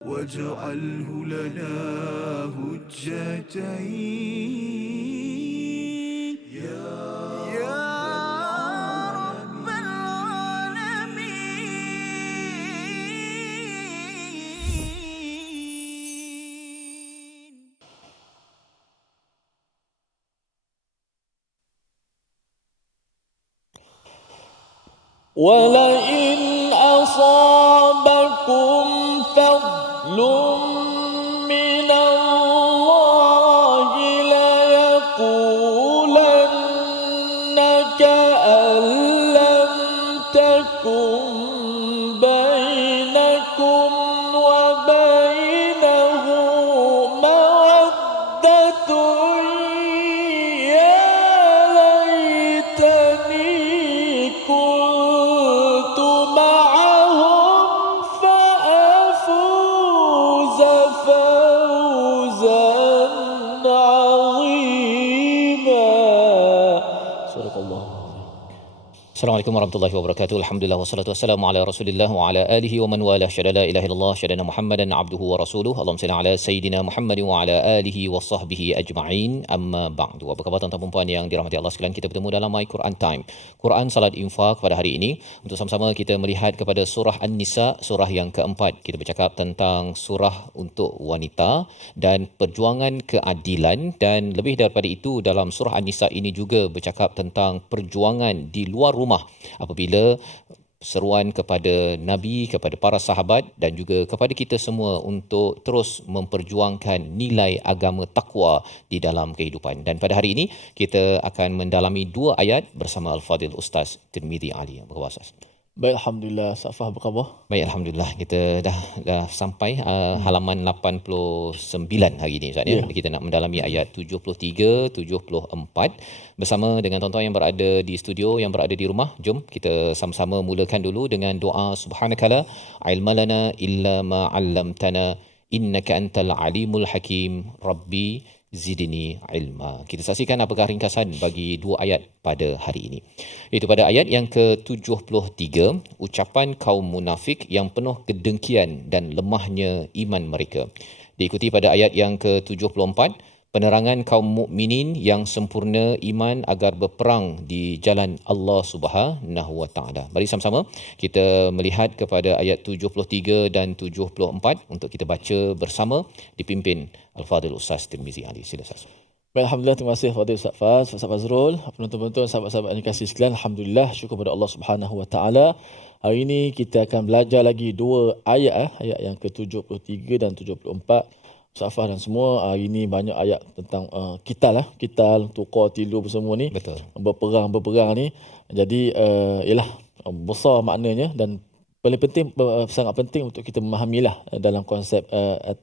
واجعله لنا هجتين يا رب العالمين. ولئن أصابكم فضل من الله ليقولن كأن لم تكن بينكم وبينه مودة يا ليتني كنت معهم فأفوز فوزا عظيما. صدق الله. Assalamualaikum warahmatullahi wabarakatuh. Alhamdulillah wassalatu wassalamu ala Rasulillah wa ala alihi wa man walah. Syada la ilaha illallah, syada Muhammadan abduhu wa rasuluhu. Allahumma salli ala sayidina Muhammad wa ala alihi wa sahbihi ajma'in. Amma ba'du. Apa khabar tuan-tuan dan puan yang dirahmati Allah sekalian? Kita bertemu dalam My Quran Time. Quran Salat Infak pada hari ini untuk sama-sama kita melihat kepada surah An-Nisa, surah yang keempat. Kita bercakap tentang surah untuk wanita dan perjuangan keadilan, dan lebih daripada itu dalam surah An-Nisa ini juga bercakap tentang perjuangan di luar rumah apabila seruan kepada Nabi, kepada para sahabat dan juga kepada kita semua untuk terus memperjuangkan nilai agama takwa di dalam kehidupan. Dan pada hari ini kita akan mendalami dua ayat bersama Al-Fadhil Ustaz Tirmizi Ali. Apa khabar Ustaz? Baik, Alhamdulillah. Safah, apa khabar? Baik, Alhamdulillah. Kita dah sampai halaman 89 hari ini Ustaz, ya. Kita nak mendalami ayat 73, 74 bersama dengan tuan-tuan yang berada di studio, yang berada di rumah. Jom kita sama-sama mulakan dulu dengan doa subhanakala ilmalana illa ma 'allamtana innaka antal alimul hakim rabbi zidni ilma. Kita saksikan apakah ringkasan bagi dua ayat pada hari ini. Itu pada ayat yang ke-73, ucapan kaum munafik yang penuh kedengkian dan lemahnya iman mereka. Diikuti pada ayat yang ke-74, penerangan kaum mukminin yang sempurna iman agar berperang di jalan Allah Subhanahu wa taala. Mari sama-sama kita melihat kepada ayat 73 dan 74 untuk kita baca bersama dipimpin Al-Fadhil Ustaz Tirmizi Ali. Sila Ustaz. Baik, Alhamdulillah, terima kasih Fadil Ustaz Faz, Ustaz Fazrul, penonton-penonton, sahabat-sahabat yang dikasihi sekalian. Alhamdulillah, syukur kepada Allah Subhanahu wa taala. Hari ini kita akan belajar lagi dua ayat, ayat yang ke-73 dan 74. Safah dan semua, hari ini banyak ayat tentang kital, tuqa, tilu semua ni. Betul. Berperang ni. Jadi ialah besar maknanya dan paling penting, sangat penting untuk kita memahamilah dalam konsep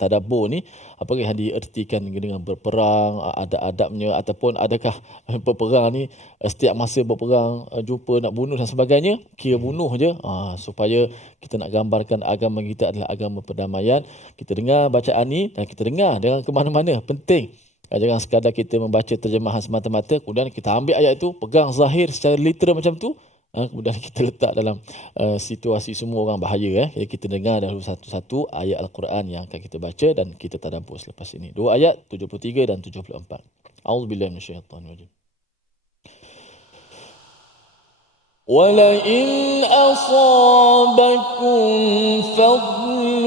tadabbur ni apakah yang diertikan dengan berperang, ada adabnya, ataupun adakah berperang ni setiap masa berperang jumpa nak bunuh dan sebagainya, kira bunuh je, supaya kita nak gambarkan agama kita adalah agama perdamaian. Kita dengar bacaan ni dan kita dengar jangan ke mana-mana, penting. Jangan sekadar kita membaca terjemahan semata-mata kemudian kita ambil ayat itu, pegang zahir secara literal macam tu, kemudian kita letak dalam situasi semua orang bahaya. Jadi kita dengar dahulu satu-satu ayat Al-Quran yang akan kita baca dan kita tadabbur selepas ini. Dua ayat 73 dan 74. A'udzubillahi minasyaitanir rajim. وَلَئِنْ أَصَابَكُمْ فَضْلٌ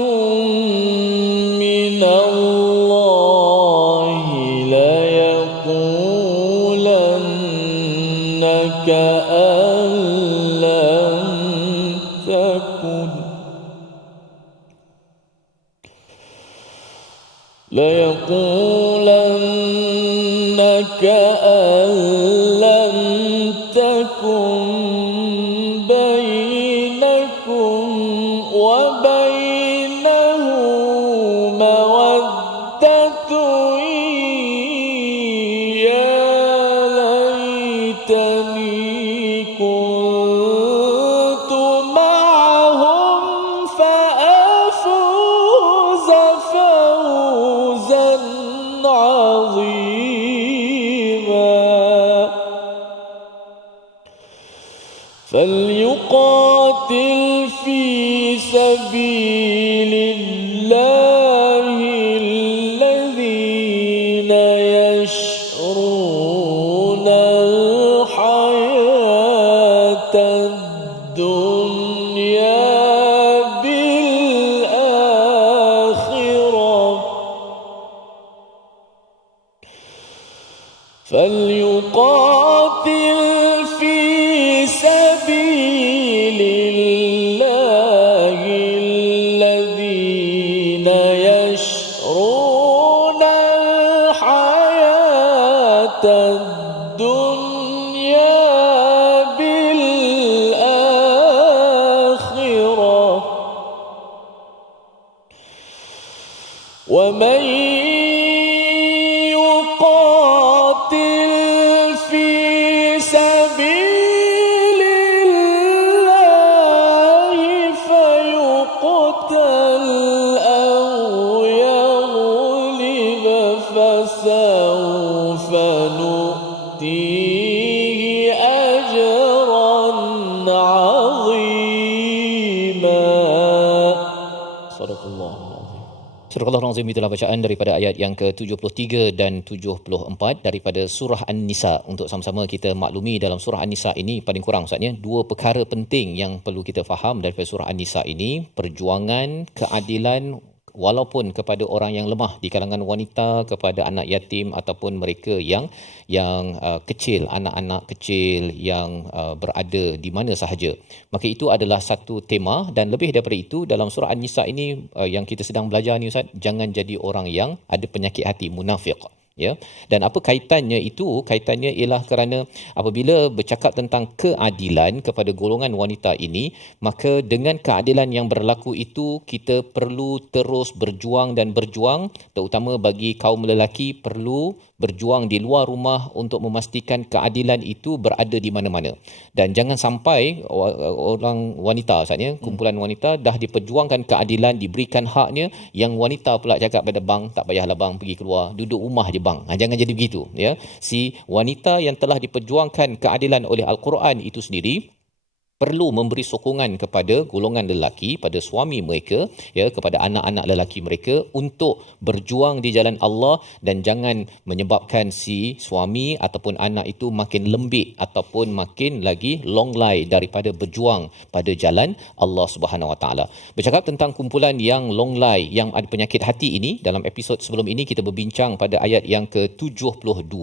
مِّنَ اللَّهِ لَيَقُولَنَّ كَأَن لَّمْ تَكُنْ كَأَن لَّمْ تَكُنْ بَيْنَكُمْ وَبَيْنَهُ مَوَدَّةٌ يَا لَيْتَنِي كُنتُ مَعَهُمْ فَأَفُوزَ فَوْزًا عَظِيمًا. فليقاتل في سبيل الله فليقاتل في سبيل الله الذين يشرون الحياة الدنيا بالآخرة ومن يقاتل في سبيل الله فيقتل أو يغلب فسوف نؤتيه أجرا عظيما. صدق الله العظيم. Surah Al-Azim, itulah bacaan daripada ayat yang ke-73 dan 74 daripada surah An-Nisa. Untuk sama-sama kita maklumi dalam surah An-Nisa ini paling kurang Ustaznya dua perkara penting yang perlu kita faham daripada surah An-Nisa ini: perjuangan keadilan walaupun kepada orang yang lemah di kalangan wanita, kepada anak yatim ataupun mereka yang kecil, anak-anak kecil yang berada di mana sahaja. Maka itu adalah satu tema, dan lebih daripada itu dalam surah An-Nisa ini yang kita sedang belajar ni Ustaz, jangan jadi orang yang ada penyakit hati, munafik. Ya, dan apa kaitannya itu? Kaitannya ialah kerana apabila bercakap tentang keadilan kepada golongan wanita ini, maka dengan keadilan yang berlaku itu kita perlu terus berjuang dan berjuang, terutama bagi kaum lelaki perlu berjuang di luar rumah untuk memastikan keadilan itu berada di mana-mana. Dan jangan sampai orang wanita Ustaznya, kumpulan wanita dah diperjuangkan keadilan, diberikan haknya, yang wanita pula cakap pada bang, tak payahlah bang pergi keluar, duduk rumah je bang. Jangan jadi begitu ya. Si wanita yang telah diperjuangkan keadilan oleh Al-Quran itu sendiri perlu memberi sokongan kepada golongan lelaki, pada suami mereka, ya, kepada anak-anak lelaki mereka untuk berjuang di jalan Allah, dan jangan menyebabkan si suami ataupun anak itu makin lembik ataupun makin lagi longlai daripada berjuang pada jalan Allah Subhanahu Wa Taala. Bercakap tentang kumpulan yang longlai, yang ada penyakit hati ini, dalam episod sebelum ini kita berbincang pada ayat yang ke-72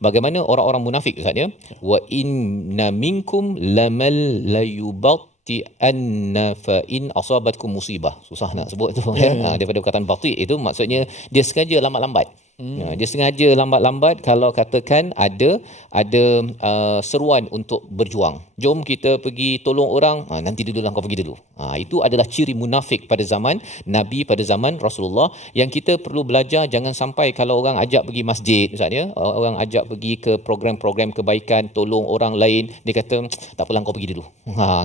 bagaimana orang-orang munafik Ustaz ya. Wa inna minkum lamal la yubatti anna fa in asabatkum musibah. Susah nak sebut tu ya. Daripada perkataan bati itu maksudnya dia sengaja lambat-lambat. Dia sengaja lambat-lambat kalau katakan ada seruan untuk berjuang. Jom kita pergi tolong orang, nanti dululah kau pergi dulu. Itu adalah ciri munafik pada zaman Nabi, pada zaman Rasulullah, yang kita perlu belajar. Jangan sampai kalau orang ajak pergi masjid misalnya, orang ajak pergi ke program-program kebaikan, tolong orang lain, dia kata tak apalah kau pergi dulu.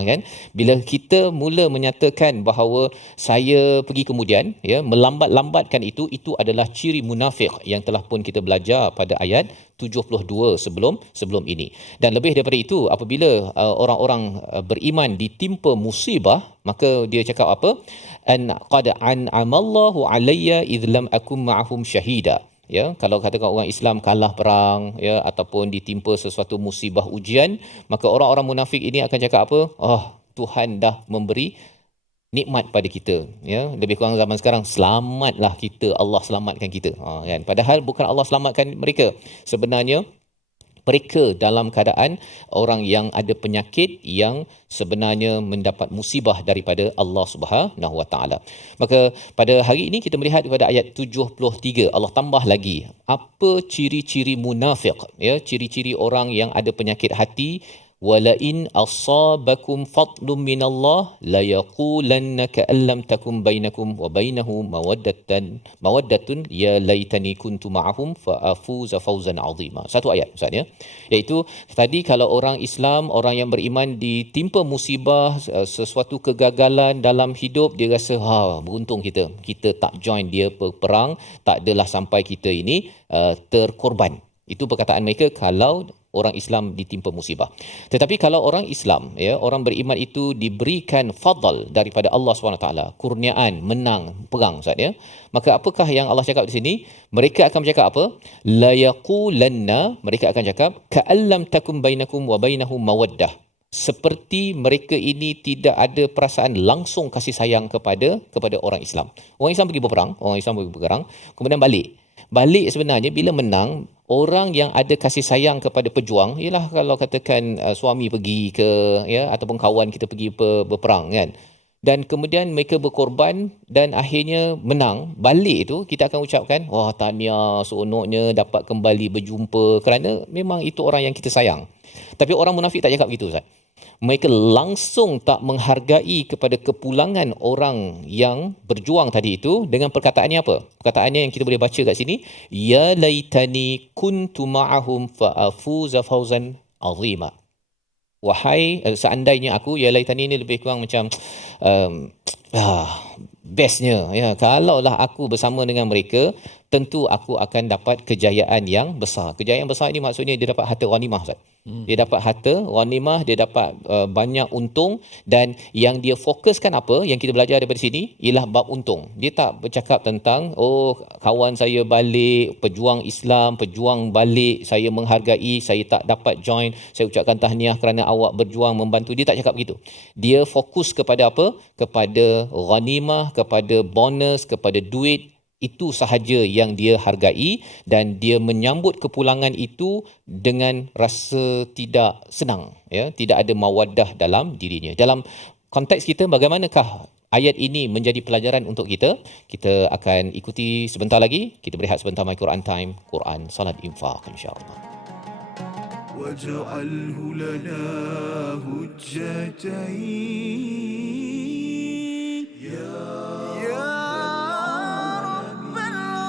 Kan? Bila kita mula menyatakan bahawa saya pergi kemudian, ya, melambat-lambatkan itu adalah ciri munafik yang telah pun kita belajar pada ayat 72 sebelum ini. Dan lebih daripada itu, apabila orang-orang beriman ditimpa musibah, maka dia cakap apa? An qad an'amallahu alayya idh lam akum ma'ahum syahida. Ya, kalau katakan orang Islam kalah perang, ya, ataupun ditimpa sesuatu musibah ujian, maka orang-orang munafik ini akan cakap apa? Tuhan dah memberi nikmat pada kita, ya, lebih kurang zaman sekarang, selamatlah kita, Allah selamatkan kita, kan? Padahal bukan Allah selamatkan mereka, sebenarnya mereka dalam keadaan orang yang ada penyakit yang sebenarnya mendapat musibah daripada Allah Subhanahu Wa Taala. Maka pada hari ini kita melihat pada ayat 73, Allah tambah lagi apa ciri-ciri munafik, ya, ciri-ciri orang yang ada penyakit hati. Walain asabakum fadlun minallah la yaqulanna ka'allam takum bainakum wa bainahu mawaddatun ya laitani kuntu ma'ahum fa afuza fawzan 'azima. Satu ayat Ustaz ya. Iaitu tadi kalau orang Islam, orang yang beriman ditimpa musibah, sesuatu kegagalan dalam hidup, dia rasa beruntung kita tak join dia perang, tak adalah sampai kita ini terkorban. Itu perkataan mereka kalau orang Islam ditimpa musibah. Tetapi kalau orang Islam, ya, orang beriman itu diberikan fadl daripada Allah SWT, kurniaan, menang perang Ustaz ya, maka apakah yang Allah cakap di sini? Mereka akan bercakap apa? La yaqulanna, mereka akan cakap ka'allam takum bainakum wa bainahum mawaddah. seperti mereka ini tidak ada perasaan langsung kasih sayang kepada orang Islam. Orang Islam pergi berperang, kemudian balik. Balik sebenarnya bila menang, orang yang ada kasih sayang kepada pejuang, ialah kalau katakan suami pergi ke ataupun kawan kita pergi berperang kan. Dan kemudian mereka berkorban dan akhirnya menang. Balik itu kita akan ucapkan, wah tahniah, seronoknya dapat kembali berjumpa, kerana memang itu orang yang kita sayang. Tapi orang munafik tak cakap begitu, Ustaz. Mereka langsung tak menghargai kepada kepulangan orang yang berjuang tadi itu dengan perkataannya apa? Perkataannya yang kita boleh baca kat sini, ya laitani kuntu ma'ahum fa'afuza fawzan azima. Wahai seandainya aku, ya laitani ini lebih kurang macam bestnya ya, kalaulah aku bersama dengan mereka, tentu aku akan dapat kejayaan yang besar. Kejayaan besar ini maksudnya dia dapat harta ghanimah, Ustaz. Dia dapat harta ghanimah, dia dapat banyak untung, dan yang dia fokuskan apa yang kita belajar daripada sini ialah bab untung. Dia tak bercakap tentang kawan saya balik, pejuang Islam, pejuang balik, saya menghargai, saya tak dapat join, saya ucapkan tahniah kerana awak berjuang membantu. Dia tak cakap begitu. Dia fokus kepada apa? Kepada ghanimah, kepada bonus, kepada duit. Itu sahaja yang dia hargai, dan dia menyambut kepulangan itu dengan rasa tidak senang, ya, tidak ada mawaddah dalam dirinya. Dalam konteks kita, bagaimanakah ayat ini menjadi pelajaran untuk kita? Kita akan ikuti sebentar lagi. Kita berehat sebentar. My Quran Time, Quran, Salat, Infak, insya-Allah. واجعله لنا هجتين يا رب العالمين.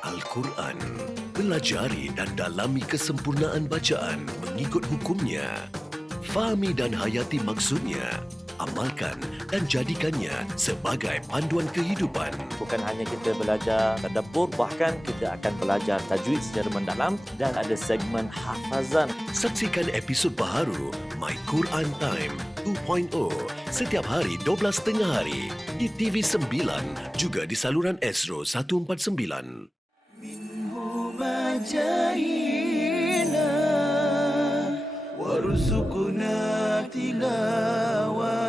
Al-Quran. Pelajari dan dalami kesempurnaan bacaan mengikut hukumnya. Fahami dan hayati maksudnya. Amalkan dan jadikannya sebagai panduan kehidupan. Bukan hanya kita belajar tadabbur, bahkan kita akan belajar tajwid secara mendalam, dan ada segmen hafazan. Saksikan episod baharu My Quran Time 2.0 setiap hari 12.30 hari di TV9, juga di saluran Astro 149. مجاهينا وارزقنا تلاوته.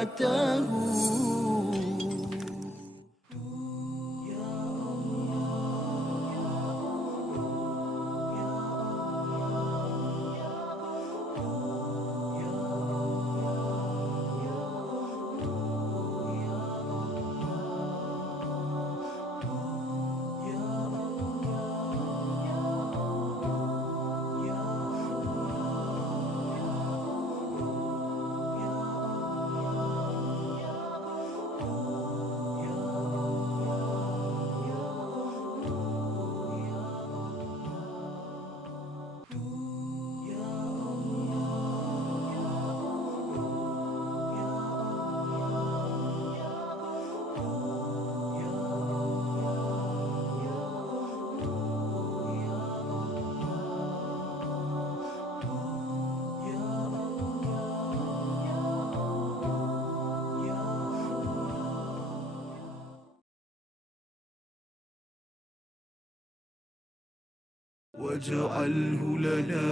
واجعله لنا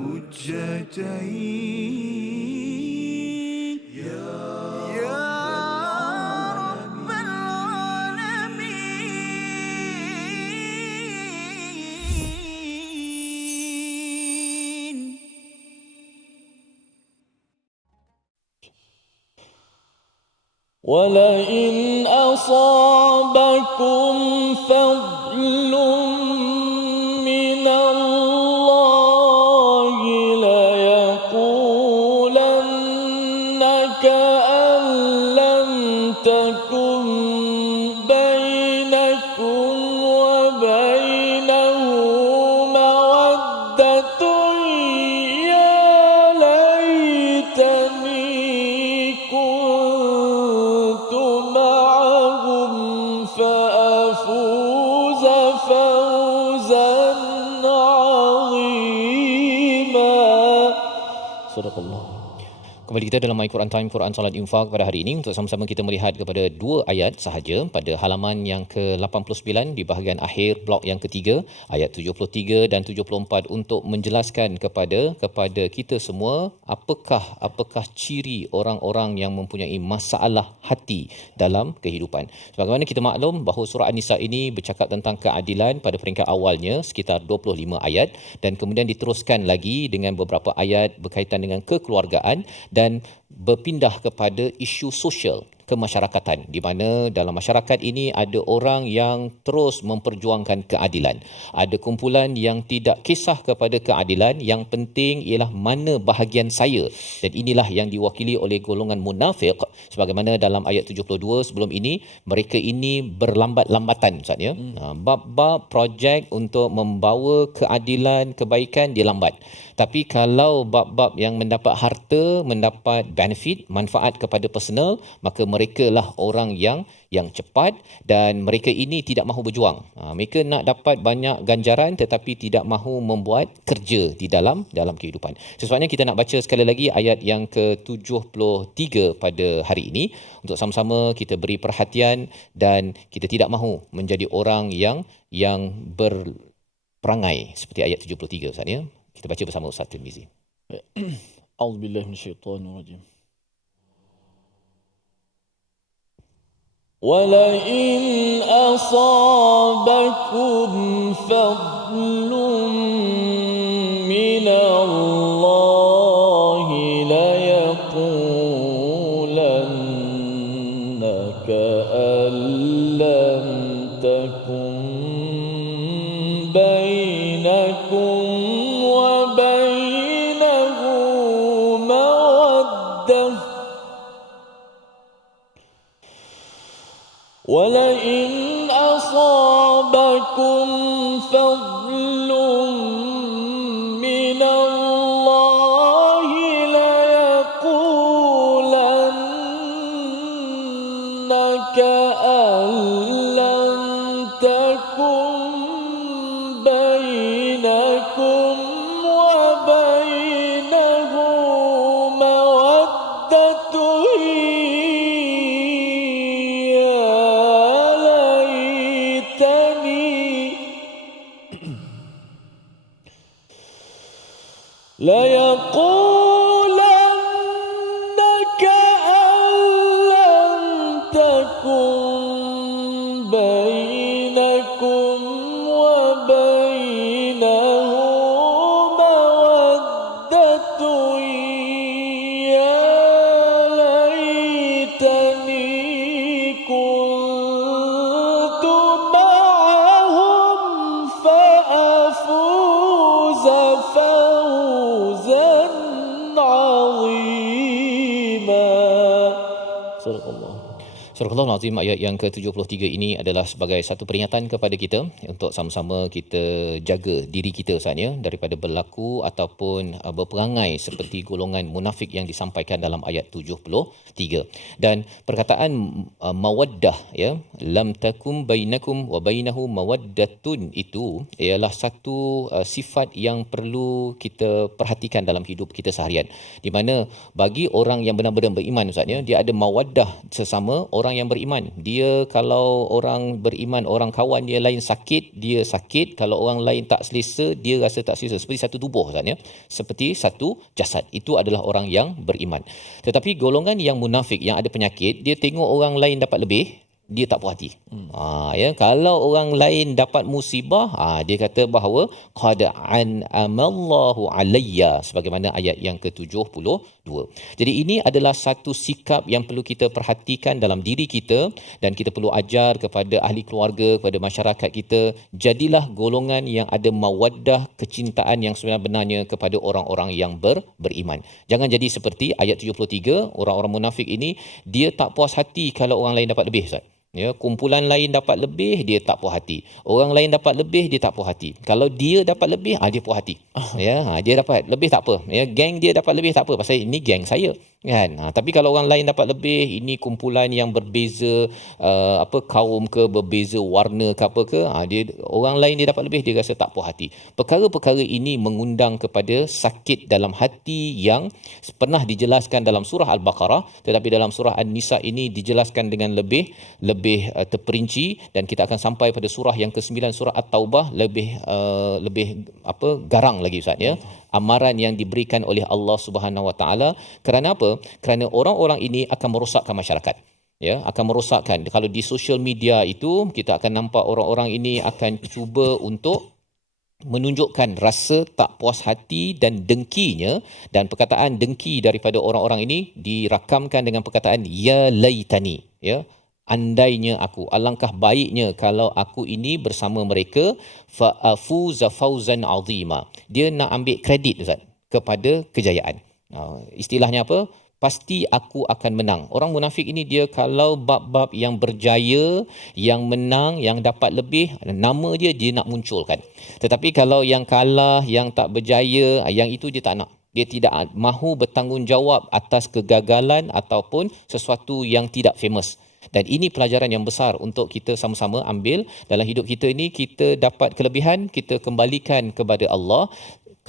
هجتين يا رب العالمين. ولئن أصابكم فضل من الله ليقولن كأن لم تكن بينكم وبينه مودة Kembali kita dalam My Quran Time, Quran Salat Infak pada hari ini untuk sama-sama kita melihat kepada dua ayat sahaja pada halaman yang ke-89 di bahagian akhir blok yang ketiga, ayat 73 dan 74 untuk menjelaskan kepada kita semua apakah ciri orang-orang yang mempunyai masalah hati dalam kehidupan. Sebagaimana kita maklum bahawa surah An-Nisa ini bercakap tentang keadilan pada peringkat awalnya sekitar 25 ayat dan kemudian diteruskan lagi dengan beberapa ayat berkaitan dengan kekeluargaan dan berpindah kepada isu sosial kemasyarakatan, di mana dalam masyarakat ini ada orang yang terus memperjuangkan keadilan. Ada kumpulan yang tidak kisah kepada keadilan, yang penting ialah mana bahagian saya. Dan inilah yang diwakili oleh golongan munafik, sebagaimana dalam ayat 72 sebelum ini, mereka ini berlambat-lambatan Ustaz ya. Bab-bab projek untuk membawa keadilan, kebaikan dia lambat. Tapi kalau bab-bab yang mendapat harta, mendapat benefit, manfaat kepada personal, maka mereka lah orang yang cepat dan mereka ini tidak mahu berjuang. Mereka nak dapat banyak ganjaran tetapi tidak mahu membuat kerja di dalam kehidupan. Sebabnya kita nak baca sekali lagi ayat yang ke-73 pada hari ini untuk sama-sama kita beri perhatian dan kita tidak mahu menjadi orang yang berperangai seperti ayat 73 Ustaz ya. Kita baca bersama Ustaz Tirmizi. A'udzubillahi minasyaitonirrajim. وَلَئِنْ أَصَابَكُمْ فَضْلٌ مِّنَ اللَّهِ لَيَقُولَنَّ كَأَن لَّمْ تَكُن بَيْنَكُمْ وَبَيْنَهُ مَوَدَّةٌ وَلَئِنْ أَصَابَكُمْ فَضْلٌ مِّنَ اللَّهِ لَيَقُولَنَّ كَأَن لَّمْ تَكُن بَيْنَكُمْ وَبَيْنَهُ مَوَدَّةٌ لَيَقُولَنَّ كَأَن لَّمْ تَكُن بَيْنَكُمْ وَبَيْنَهُ مَوَدَّةٌ يَا لَيْتَنِي كُنتُ مَعَهُمْ فَأَفُوزَ فَوْزًا عَظِيمًا. Sadaqallah. Surah Al-Azim ayat yang ke-73 ini adalah sebagai satu peringatan kepada kita untuk sama-sama kita jaga diri kita sebenarnya daripada berlaku ataupun berperangai seperti golongan munafik yang disampaikan dalam ayat 73. Dan perkataan mawaddah ya, lam takum bainakum wa bainahu mawaddatun, itu ialah satu sifat yang perlu kita perhatikan dalam hidup kita seharian. Di mana bagi orang yang benar-benar beriman Ustaz ya, dia ada mawaddah sesama orang yang beriman. Dia kalau orang beriman, orang kawan dia lain sakit, dia sakit. Kalau orang lain tak selesa, dia rasa tak selesa. Seperti satu tubuh Ustaz ya. Seperti satu jasad. Itu adalah orang yang beriman. Tetapi golongan yang munafik, yang ada penyakit, dia tengok orang lain dapat lebih, dia tak puas hati. Ya, kalau orang lain dapat musibah, dia kata bahawa qad an'amallahu alayya, sebagaimana ayat yang ke-72. Jadi ini adalah satu sikap yang perlu kita perhatikan dalam diri kita dan kita perlu ajar kepada ahli keluarga, kepada masyarakat kita. Jadilah golongan yang ada mawaddah, kecintaan yang sebenarnya kepada orang-orang yang beriman. Jangan jadi seperti ayat 73, orang-orang munafik ini dia tak puas hati kalau orang lain dapat lebih Ustaz. Ya, kumpulan lain dapat lebih, dia tak puas hati. Orang lain dapat lebih, dia tak puas hati. Kalau dia dapat lebih, dia puas hati. Ya, dia dapat lebih tak apa. Ya, geng dia dapat lebih tak apa, pasal ini geng saya. kan. Tapi kalau orang lain dapat lebih, ini kumpulan yang berbeza kaum ke, berbeza warna ke apa ke, dia orang lain dia dapat lebih, dia rasa tak puas hati. Perkara-perkara ini mengundang kepada sakit dalam hati yang pernah dijelaskan dalam surah Al-Baqarah, tetapi dalam surah An-Nisa ini dijelaskan dengan lebih terperinci, dan kita akan sampai pada surah yang ke-9, surah At-Taubah, lebih garang lagi Ustaz ya. Amaran yang diberikan oleh Allah Subhanahu Wa Taala. Kerana apa? Kerana orang-orang ini akan merosakkan masyarakat. Ya, akan merosakkan. Kalau di sosial media itu kita akan nampak orang-orang ini akan cuba untuk menunjukkan rasa tak puas hati dan dengkinya, dan perkataan dengki daripada orang-orang ini dirakamkan dengan perkataan ya laitani, ya, andainya aku, alangkah baiknya kalau aku ini bersama mereka, fa afuza fauzan azima. Dia nak ambil kredit Ustaz kepada kejayaan. Istilahnya apa? Pasti aku akan menang. Orang munafik ini dia kalau bab-bab yang berjaya, yang menang, yang dapat lebih, nama dia nak munculkan. Tetapi kalau yang kalah, yang tak berjaya, yang itu dia tak nak. Dia tidak mahu bertanggungjawab atas kegagalan ataupun sesuatu yang tidak famous. Dan ini pelajaran yang besar untuk kita sama-sama ambil dalam hidup kita ini. Kita dapat kelebihan, kita kembalikan kepada Allah.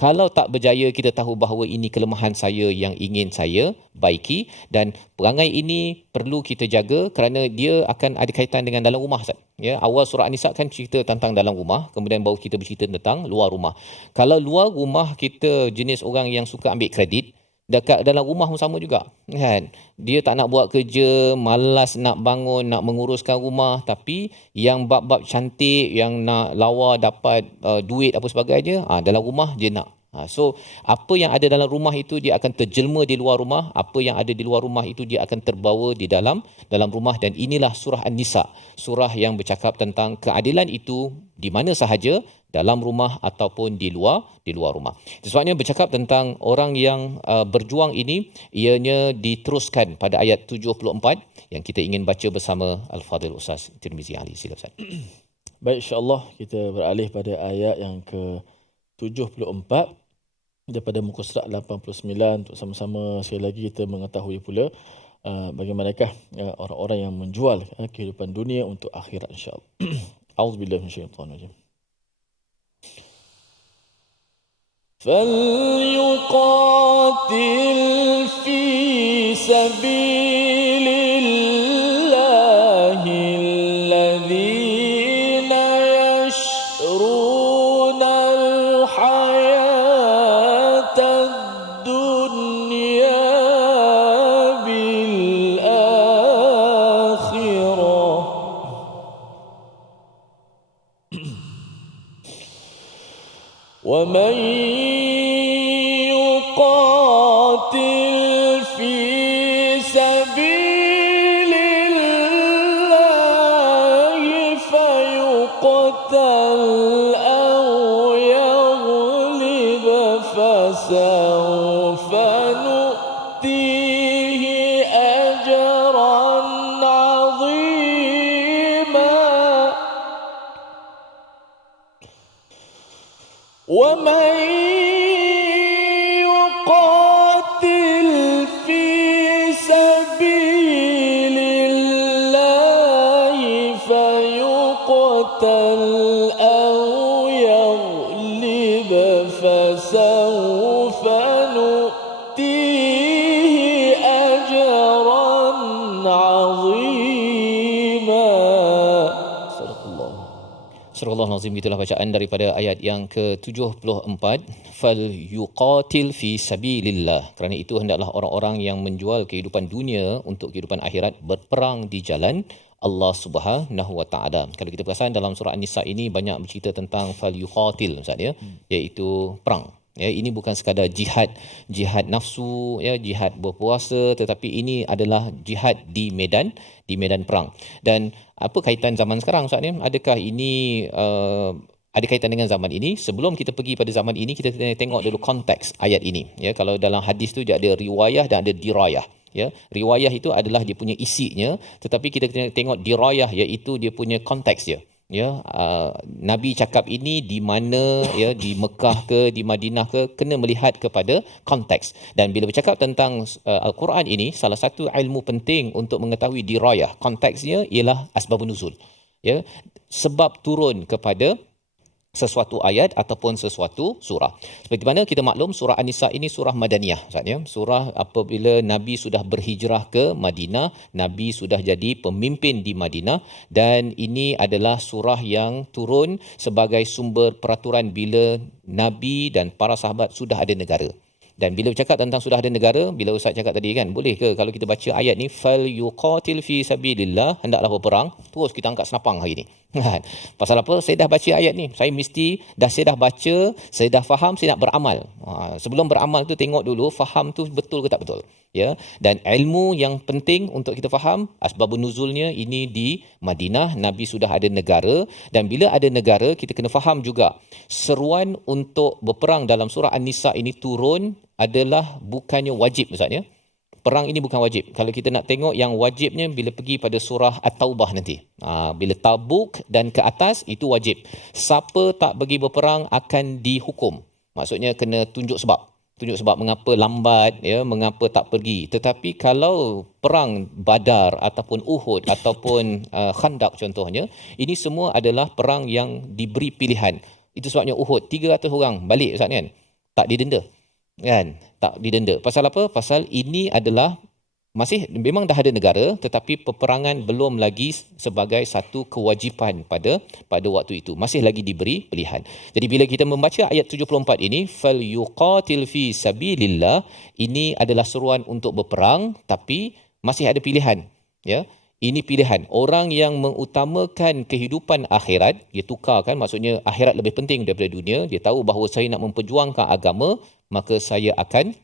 Kalau tak berjaya, kita tahu bahawa ini kelemahan saya yang ingin saya baiki, dan perangai ini perlu kita jaga kerana dia akan ada kaitan dengan dalam rumah. Ya, awal surah An-Nisa kan cerita tentang dalam rumah, kemudian baru kita bercerita tentang luar rumah. Kalau luar rumah kita jenis orang yang suka ambil kredit, dekat dalam rumah pun sama juga, kan? Dia tak nak buat kerja, malas nak bangun, nak menguruskan rumah, tapi yang bab-bab cantik, yang nak lawa dapat duit apa sebagainya, dalam rumah dia nak. So apa yang ada dalam rumah itu dia akan terjelma di luar rumah, apa yang ada di luar rumah itu dia akan terbawa di dalam rumah. Dan inilah surah An-Nisa, surah yang bercakap tentang keadilan itu di mana sahaja, dalam rumah ataupun di luar rumah. Sebabnya bercakap tentang orang yang berjuang ini, ianya diteruskan pada ayat 74 yang kita ingin baca bersama Al-Fadhil Ustaz Tirmizi Ali. Sila Ustaz. Baik, insya-Allah kita beralih pada ayat yang ke-74 daripada muka surat 89 untuk sama-sama sekali lagi kita mengetahui pula bagaimanakah orang-orang yang menjual kehidupan dunia untuk akhirat, insya-Allah. A'udzubillahi minasyaitanir rajim. فليقاتل في سبيل الله الذين يشرون الحياة الدنيا بالآخرة ومن يقاتل في سبيل الله فيقتل أو يغلب فسوف نؤتيه أجرا عظيما ومن يقاتل في سبيل الله فيقتل أو يغلب فسوف نؤتيه أجرا عظيما. صدق الله. Surah Al-Nazim, itulah bacaan daripada ayat yang ke-74. Fal yuqatil fi sabilillah. Kerana itu hendaklah orang-orang yang menjual kehidupan dunia untuk kehidupan akhirat berperang di jalan Allah Subhanahu Wa Taala. Kalau kita perasan dalam surah An-Nisa ini banyak bercerita tentang fal yuqatil, Ustaz ya, iaitu perang. Ya, ini bukan sekadar jihad nafsu, ya, jihad berpuasa, tetapi ini adalah jihad di medan perang. Dan apa kaitan zaman sekarang, Ustaz ni? Adakah ini ada kaitan dengan zaman ini? Sebelum kita pergi pada zaman ini, kita tengok dulu konteks ayat ini. Ya, kalau dalam hadis tu dia ada riwayah dan ada dirayah. Ya, riwayah itu adalah dia punya isinya, tetapi kita tengok dirayah, iaitu dia punya konteks dia. Ya, Nabi cakap ini di mana, ya, di Mekah ke di Madinah ke, kena melihat kepada konteks. Dan bila bercakap tentang Al-Quran ini, salah satu ilmu penting untuk mengetahui dirayah, konteksnya ialah asbabun nuzul. Ya, sebab turun kepada sesuatu ayat ataupun sesuatu surah. Seperti mana kita maklum, surah An-Nisa ini surah Madaniyah, ya. Surah apabila Nabi sudah berhijrah ke Madinah, Nabi sudah jadi pemimpin di Madinah, dan ini adalah surah yang turun sebagai sumber peraturan bila Nabi dan para sahabat sudah ada negara. Dan bila bercakap tentang sudah ada negara, bila Ustaz cakap tadi kan, boleh ke kalau kita baca ayat ni, fal yuqatil fi sabilillah, hendaklah berperang, terus kita angkat senapang hari ni. Pasal apa? Saya dah baca ayat ni. Saya dah baca, saya dah faham, saya nak beramal. Sebelum beramal tu tengok dulu faham tu betul ke tak betul. Ya, dan ilmu yang penting untuk kita faham, asbabun nuzulnya ini di Madinah, Nabi sudah ada negara, dan bila ada negara kita kena faham juga seruan untuk berperang dalam surah An-Nisa ini turun adalah bukannya wajib, Ustaz, ya. Perang ini bukan wajib. Kalau kita nak tengok yang wajibnya bila pergi pada surah At-Taubah nanti. Bila Tabuk dan ke atas itu wajib. Siapa tak pergi berperang akan dihukum. Maksudnya kena tunjuk sebab. Tunjuk sebab mengapa lambat, ya, mengapa tak pergi. Tetapi kalau perang Badar ataupun Uhud ataupun Khandaq contohnya, ini semua adalah perang yang diberi pilihan. Itu sebabnya Uhud 300 orang balik, Ustaz, kan? Tak didenda. Kan? Tak didenda. Pasal apa? Pasal ini adalah masih memang dah ada negara, tetapi peperangan belum lagi sebagai satu kewajipan pada waktu itu. Masih lagi diberi pilihan. Jadi bila kita membaca ayat 74 ini, fal yuqatil fi sabilillah, ini adalah seruan untuk berperang, tapi masih ada pilihan. Ya. Ini pilihan. Orang yang mengutamakan kehidupan akhirat, dia tukarkan, maksudnya akhirat lebih penting daripada dunia. Dia tahu bahawa saya nak memperjuangkan agama, maka saya akan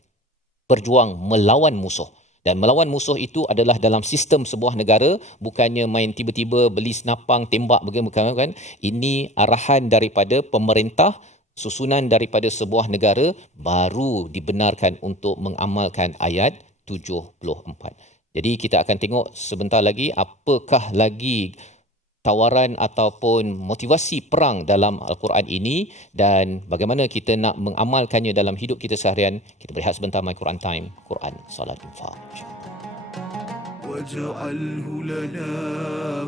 berjuang melawan musuh. Dan melawan musuh itu adalah dalam sistem sebuah negara, bukannya main tiba-tiba beli senapang, tembak, bukan. Ini arahan daripada pemerintah, susunan daripada sebuah negara, baru dibenarkan untuk mengamalkan ayat 74. Jadi kita akan tengok sebentar lagi apakah lagi tawaran ataupun motivasi perang dalam Al-Quran ini dan bagaimana kita nak mengamalkannya dalam hidup kita seharian. Kita berehat sebentar, My Quran Time, Quran, Salat, Infaq. واجعله لنا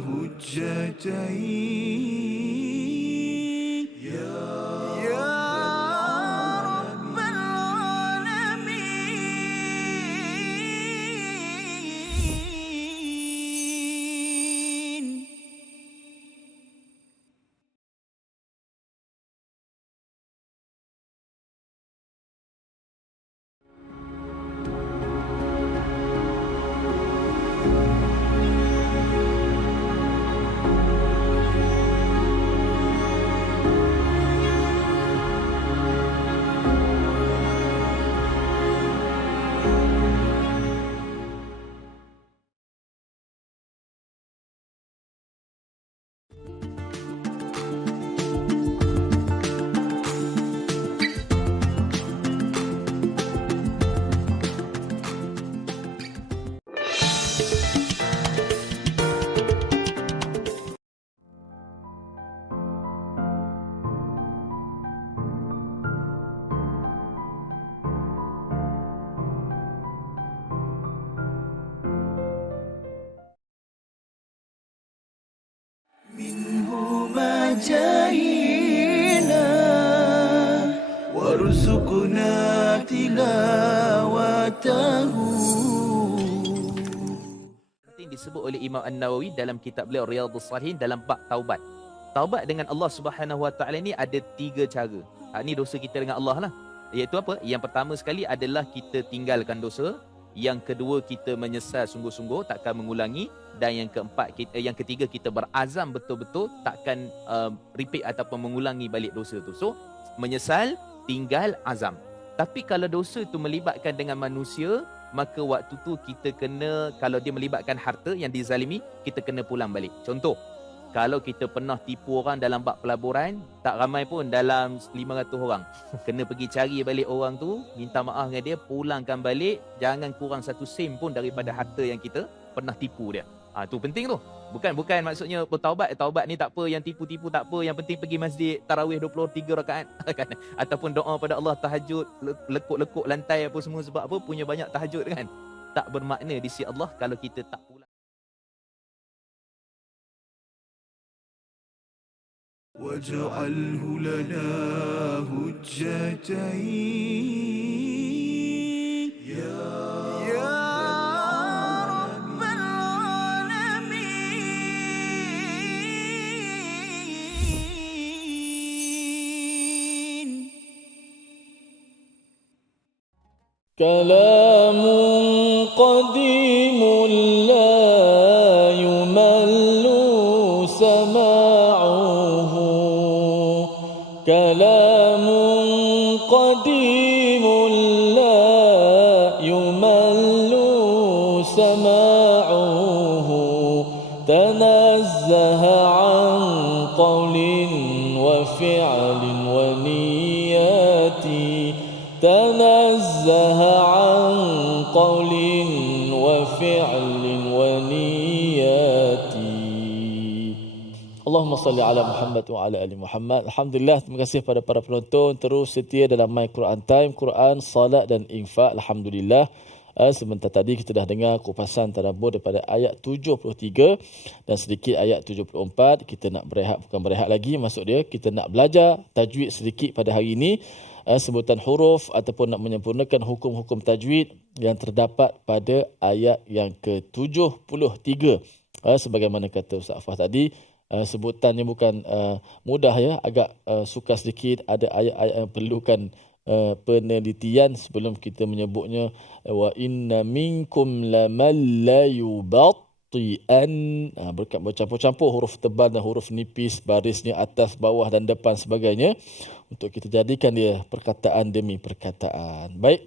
هجتين يا رب العالمين. منهما جاهينا وارزقنا تلاوته. Disebut oleh Imam An-Nawawi dalam kitab beliau Riyadhus Shalihin dalam bab taubat. Taubat dengan Allah Subhanahu Wa Taala ni ada 3 cara. Ini dosa kita dengan Allah lah. Iaitu apa? Yang pertama sekali adalah kita tinggalkan dosa. Yang kedua, kita menyesal sungguh-sungguh, takkan mengulangi. Dan yang yang ketiga, kita berazam betul-betul takkan repeat ataupun mengulangi balik dosa tu. So, menyesal, tinggal, azam. Tapi kalau dosa tu melibatkan dengan manusia, maka waktu tu kita kena, kalau dia melibatkan harta yang dizalimi, kita kena pulang balik. Contoh, kalau kita pernah tipu orang dalam bab pelaburan, tak ramai pun, dalam 500 orang, kena pergi cari balik orang tu, minta maaf dengan dia, pulangkan balik, jangan kurang 1 sen pun daripada harta yang kita pernah tipu dia. Tu penting tu. Bukan maksudnya taubat ni tak apa, yang tipu-tipu tak apa, yang penting pergi masjid tarawih 23 rakaat kan, ataupun doa pada Allah tahajud, lekuk-lekuk lantai apa semua, sebab apa, punya banyak tahajud kan. Tak bermakna di sisi Allah kalau kita tak pula. واجعله لنا هجتين يا رب العالمين. كلام قديم لا يمل سماعه، كلام قديم لا يمل سماعه، تنزه عن قول وفعل ونيات، تنزه عن قول وفعل ونيات. Allahumma salli ala Muhammad wa ala ali Muhammad. Alhamdulillah, terima kasih pada para penonton terus setia dalam My Quran Time, Quran, salat dan infak. Alhamdulillah. Sebentar tadi kita dah dengar kupasan tadabbur daripada ayat 73 dan sedikit ayat 74. Kita nak berehat, bukan berehat lagi, maksud dia kita nak belajar tajwid sedikit pada hari ini. Sebutan huruf ataupun nak menyempurnakan hukum-hukum tajwid yang terdapat pada ayat yang ke-73. Sebagaimana kata Ustaz Fah tadi, sebutannya bukan mudah ya, agak sukar sedikit. Ada ayat-ayat yang perlukan penelitian sebelum kita menyebutnya. Wa inna minkum laman la yubatti'an, bercampur-campur huruf tebal dan huruf nipis, barisnya atas, bawah dan depan sebagainya, untuk kita jadikan dia perkataan demi perkataan. Baik,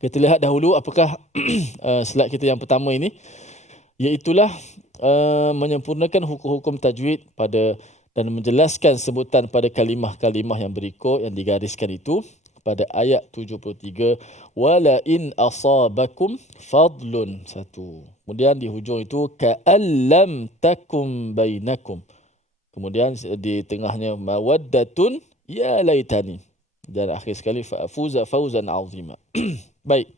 kita lihat dahulu apakah slide kita yang pertama ini, iaitulah menyempurnakan hukum-hukum tajwid pada dan menjelaskan sebutan pada kalimah-kalimah yang berikut yang digariskan itu pada ayat 73. Wala in asabakum fadlun, satu. Kemudian di hujung itu ka'allam takum bainakum. Kemudian di tengahnya mawaddatun ya laitani. Dan akhir sekali fa'fuza fawzan azima. Baik.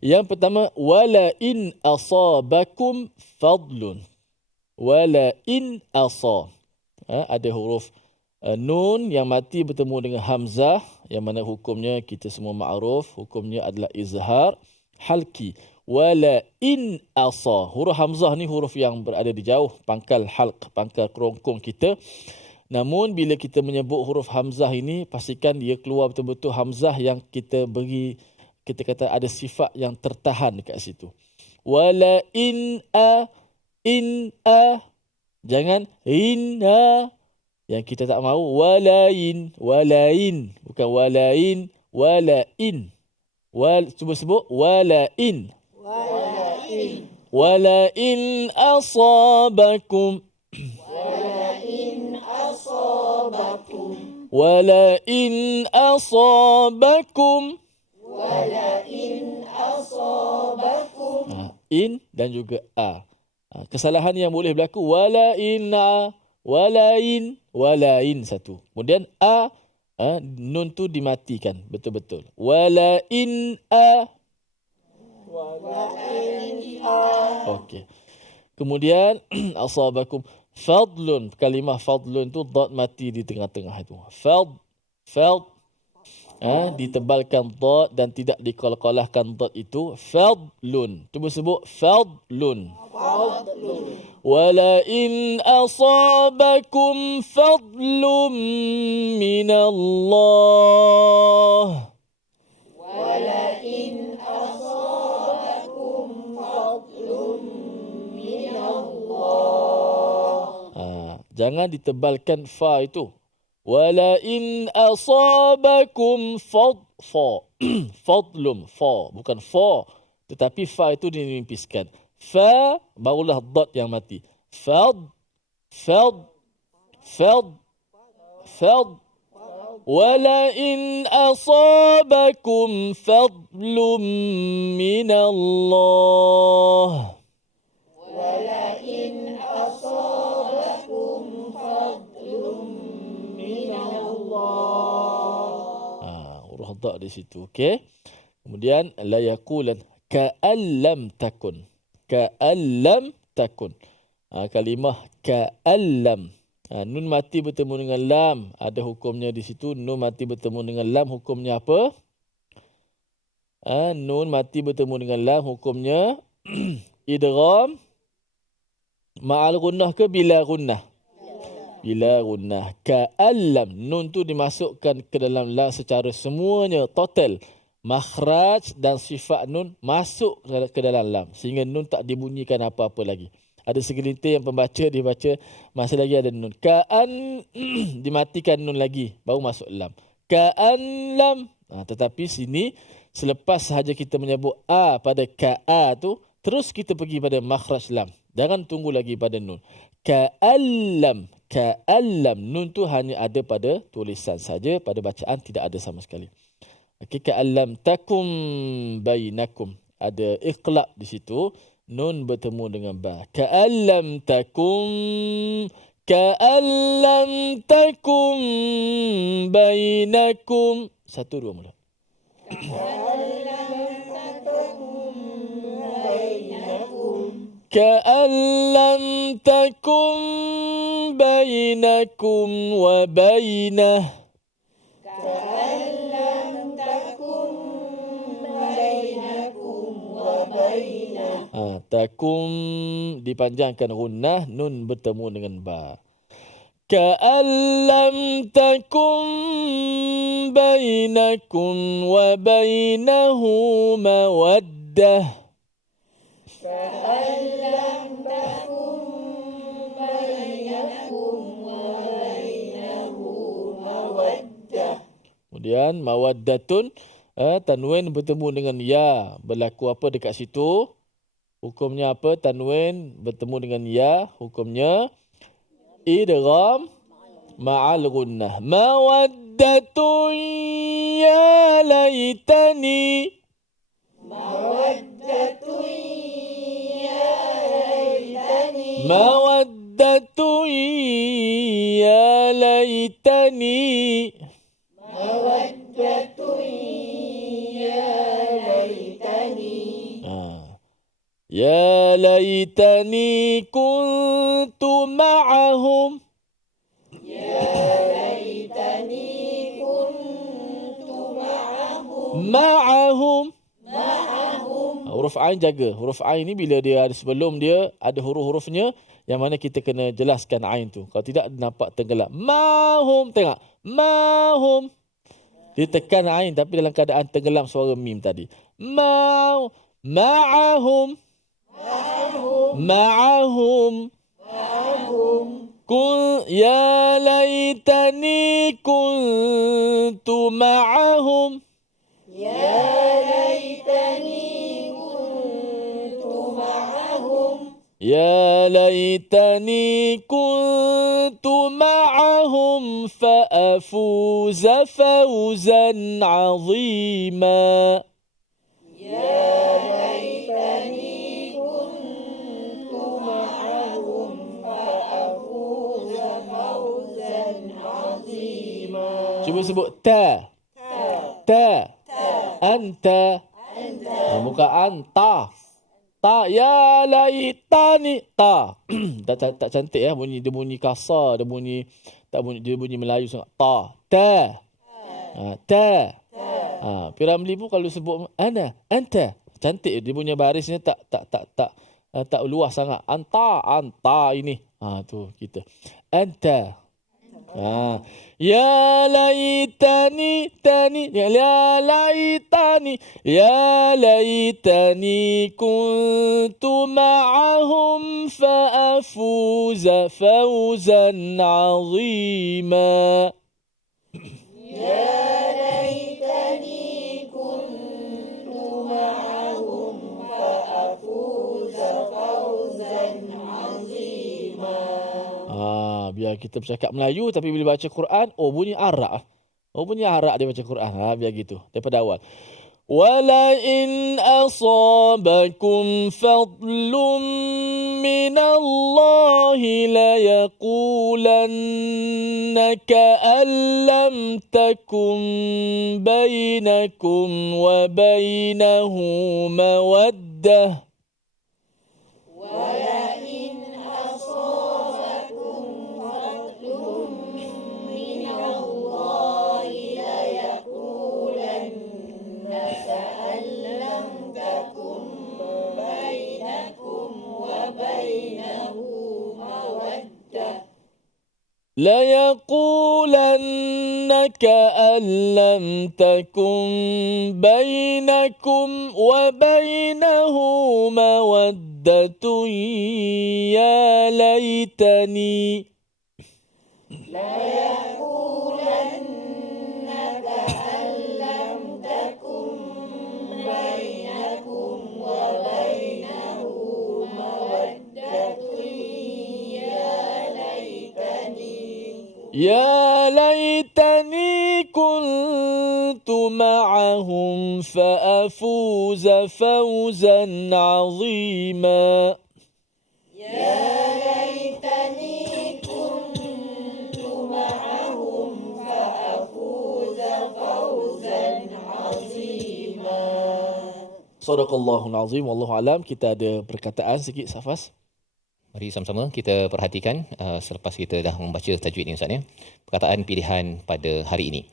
Yang pertama, wala in asabakum fadlun. Wala in asa. Ada huruf nun yang mati bertemu dengan hamzah, yang mana hukumnya kita semua ma'ruf, hukumnya adalah izhar halki. Wala in asa. Huruf hamzah ni huruf yang berada di jauh, pangkal halq, pangkal kerongkong kita. Namun bila kita menyebut huruf hamzah ini, pastikan dia keluar betul-betul hamzah yang kita beri, kita kata ada sifat yang tertahan dekat situ. Wala in a, jangan inna yang kita tak mahu. Walain, bukan walain, walain. Cuba sebut walain. Walain asabakum. Walain asabakum. In dan juga a. Kesalahan yang boleh berlaku, walain satu. Kemudian a, nun tu dimatikan betul-betul. Walain a. Okey. Kemudian asabakum fadlun, kalimah fadlun tu dad mati di tengah-tengah itu. Fad ditebalkan dad dan tidak diqalqalahkan dad itu. Fadlun. Cuba sebut fadlun. Wala in asabakum fadlun minallah. Wala in asabakum fadlun minallah. Jangan ditebalkan fa itu. Wala in asabakum fadlum, fa, bukan fa, tetapi fa itu dinipiskan. Fa barulah dad yang mati. Fad. Wala in asabakum fadlum minallah. dha di situ. Okey. Kemudian la yaqulan ka'an lam takun. Ka'an lam takun. Kalimah ka'an lam. Nun mati bertemu dengan lam, ada hukumnya di situ. Nun mati bertemu dengan lam, hukumnya apa? Nun mati bertemu dengan lam, hukumnya idgham ma'al gunnah ke bila gunnah? Bila gunnah. Ka'allam. Nun tu dimasukkan ke dalam lam secara semuanya, total. Makhraj dan sifat nun masuk ke dalam lam. Sehingga nun tak dibunyikan apa-apa lagi. Ada segelintir yang pembaca dia baca masih lagi ada nun. Ka'an dimatikan nun lagi baru masuk lam. Ka'an lam. Tetapi sini selepas sahaja kita menyebut a pada ka'a tu, terus kita pergi pada makhraj lam. Jangan tunggu lagi pada nun. Ka'allam. Ka'allam. Nun tu hanya ada pada tulisan saja, pada bacaan tidak ada sama sekali. Okey, ka'allam takum bainakum. Ada iqlab di situ. Nun bertemu dengan ba. Ka'allam takum bainakum. 1 2 mula. Ka'allam takum bainakum wa bainah. Takum dipanjangkan gunnah, nun bertemu dengan ba. Ka'allam takum bainakum wa bainahu mawaddah. Ka'allam takum bainakum wa bainahu mawaddah. Kemudian mawaddatun, tanwin bertemu dengan ya. Berlaku apa dekat situ? Hukumnya apa? Tanwin bertemu dengan ya, hukumnya idgham ma'al gunnah. Mawaddatun ya laitani. Mawaddatun ya laitani. Mawaddatun ya laitani. Mawaddatun ya laitani. Ya laitani kuntu ma'ahum. Ya laitani kuntu ma'ahum. Ma'ahum. Huruf ain jaga. Huruf ain ni bila dia ada sebelum dia ada huruf-hurufnya yang mana kita kena jelaskan ain tu. Kalau tidak nampak tenggelam. Ma'hum, tengok. Ma'hum. Dia tekan ain tapi dalam keadaan tenggelam suara mim tadi. Ma'ahum. Ma'ahum. Ya laitani kuntu ma'ahum. Ya laitani kuntu ma'ahum. Ya laitani kuntu ma'ahum fa'afuza fawzan 'azima. Cuba sebut ta. Ta. Anta. Bukan anta. Ta. Ya laitani. Ta. tak cantik ya bunyi. Dia bunyi kasar. Dia bunyi Melayu sangat. Ta. Ta. Ta. Piramli pun kalau sebut ana, anta. Cantik dia punya barisnya tak luas sangat. Anta ini. Tu kita. Anta. Ya laitani tani. Ya laitani. Ya laitani kuntu ma'ahum fa'afuza fawzan 'azima. Ya laitani kuntu ma'ahum fa'afuza fawzan 'azima. Biar kita bercakap Melayu tapi bila baca Quran, bunyi Arab. Bunyi Arab dia baca Quran. Biar gitu daripada awal. Walain asabakum fadlun minallahi ليقولن كأن لم تكن بينكم وبينه مودة ليقولن كأن لم تكن بينكم وبينه مودة يا ليتني يا ليتني كنت معهم فأفوز فوزا عظيما Sadaqallahul Azim. Wallahu alam. Kita ada perkataan sikit, Safas. Mari sama-sama kita perhatikan selepas kita dah membaca tajwid ni Ustaz ya. Perkataan pilihan pada hari ini.